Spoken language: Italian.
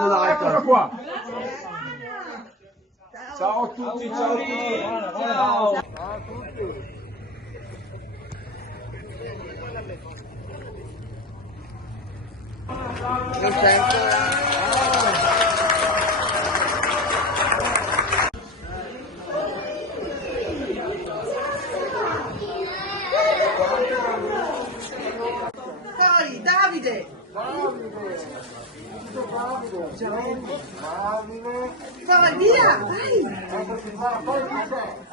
Eccola qua. Ciao a tutti, ciao a tutti. Ciao. Ciao a tutti. Nel tempo Dai, Davide! Davide! Dai, via! Dai! Eccoci qua, poi chi c'è?